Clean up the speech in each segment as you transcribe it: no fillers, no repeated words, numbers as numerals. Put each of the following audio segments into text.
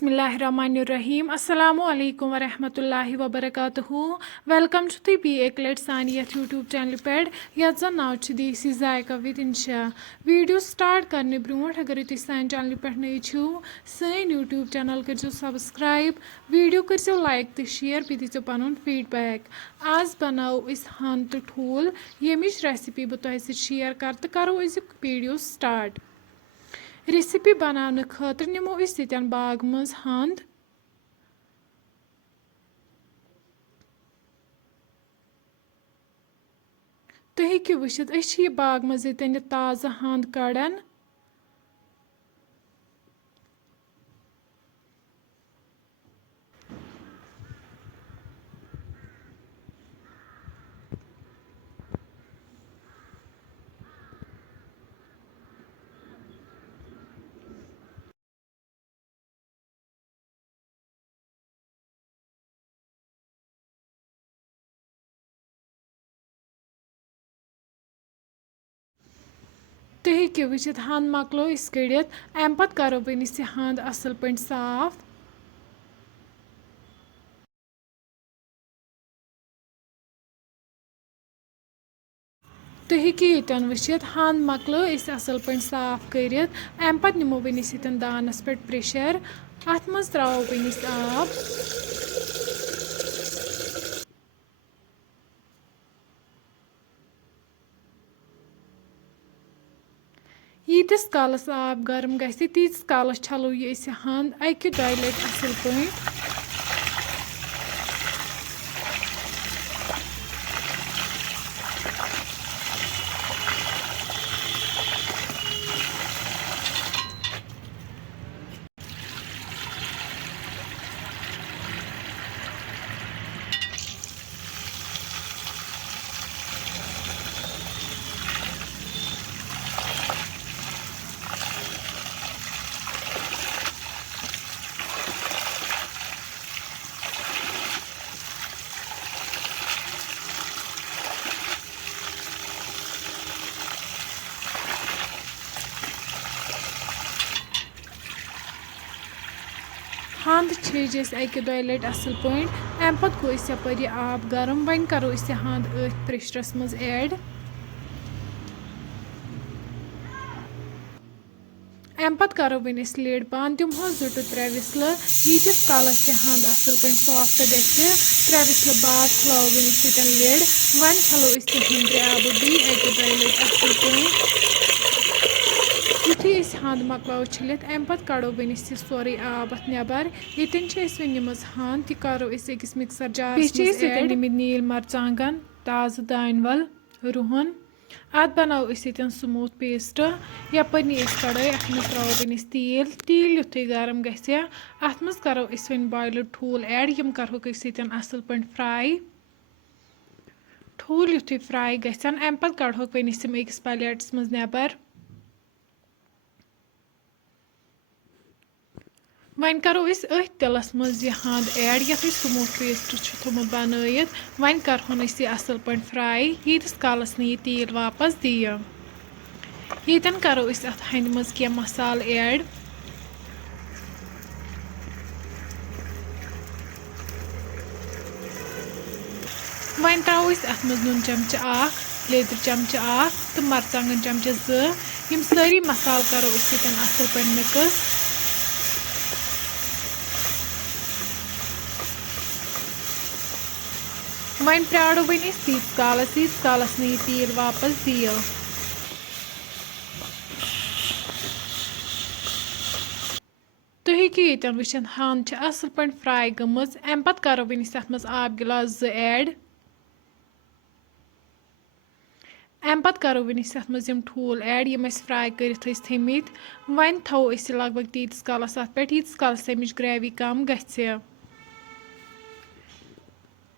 Bismillahirrahmanirrahim. Assalamu alaikum wa rahmatullahi wa barakatuhu. Welcome to the B.A. Sani YouTube channel ped. Yatza now to the Sizaika with Insha. Video start karne brunch agar tu san channel ped nahi chu. San YouTube channel karjo subscribe. Video karjo like to share pidi jo panun feedback. Az banao is handh thool. Yemish recipe batoy se share kart karo is video start. Recipe बनाने खातर निमो इस यतन बाग मज हंद तुम हेकु वुचित अस बाग मज यतन ताज़ा हंद कड़ान तुम हेकु वुचित हंद मकलो इस कड़ित अम पत करो बनिस यह हंद असल पे साफ तुम हेकु यतन वुचित हंद मकलो इस असल पे साफ करित अम पत निमो बनिस यतन दानस पे प्रेशर अत मज त्रो बनिस आब यीतिस कालस आब गर्म गसी तीतिस कालस छलो ये हंद अकि दो लट असल पे हंद छेज अकि दो लट असल पे अम पत गो यपर आब गर्म वन करो हंद अथ प्रेशरस मज ऐड अम पत करो वन लिड बंद दिमहो 2 to 3 विसल यीतिस कालस हंद असल पे सॉफ्ट गि 3 विसल बाद खलाव वन लिड वन छलो हंद्रे आब बी अकि दो लट असल पे युथी हंद मकलो छिलित अम पत कड़ो वन सोरे आब अत नबर यतन वन निमज हंद तह करो अकिस मिक्सर जारस निमित नील मरचांगन ताज़ दान वल रुहन अत बनाओ यतन स्मूथ पेस्ट यपर नी कड़ाई अत मज त्रो वन तेल तेल युथी गर्म गि अत मज करो वन बॉयल्ड ठूल ऐड यम करो यतन असल पे फ्राई ठूल युथी फ्राई गन अम पत कड़ो वन अकिस प्लेट्स मज नबर वन करो अथ तिलस मज यह हंद ऐड ये स्मूथ पेस्ट थोमुत बनायित वन करहोन यह असल पे फ्राई यीतिस कालस न तेल वापस दिय यतन करो अत हंद मज कह मसाल ऐड वन त्रो अत मज नून चमच लेदर चमच तो मरचांगन चमच 2 सारी मसाल करो यतन असल पे मिक्स वन प्राड़ो वन तीस कालस न तेल वापस दिय तुम हेकु यतन वुचित हंद असल पे फ्राई गमज अम पत करो वन अत मज आब गिलास 2 ऐड अम पत करो वन अत मज ठूल ऐड यम फ्राई करित थमित वन थो लग भग तीस कालस अत पे यीतिस कालस तमिच ग्रेवी कम गि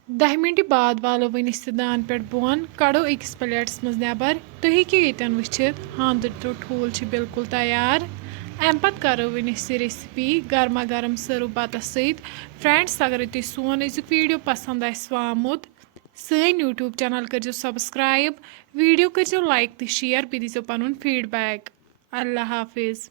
10 मिनट बाद वालो वन दान पे बोन कड़ो अकिस प्लेट्स मज नबर तुम हेकु यतन वुचित हंद तो ठूल बिल्कुल तैयार अम पत करो वन रेसिपी गर्मा गर्म सर्व बतस फ्रेंड्स अगर तुम सोन अजुक वीडियो पसंद आमुत सन यूट्यूब चैनल करो सब्सक्राइब वीडियो करो लाइक तो शेयर बे दीजो पन फीडबैक अल्लाह हाफिज़।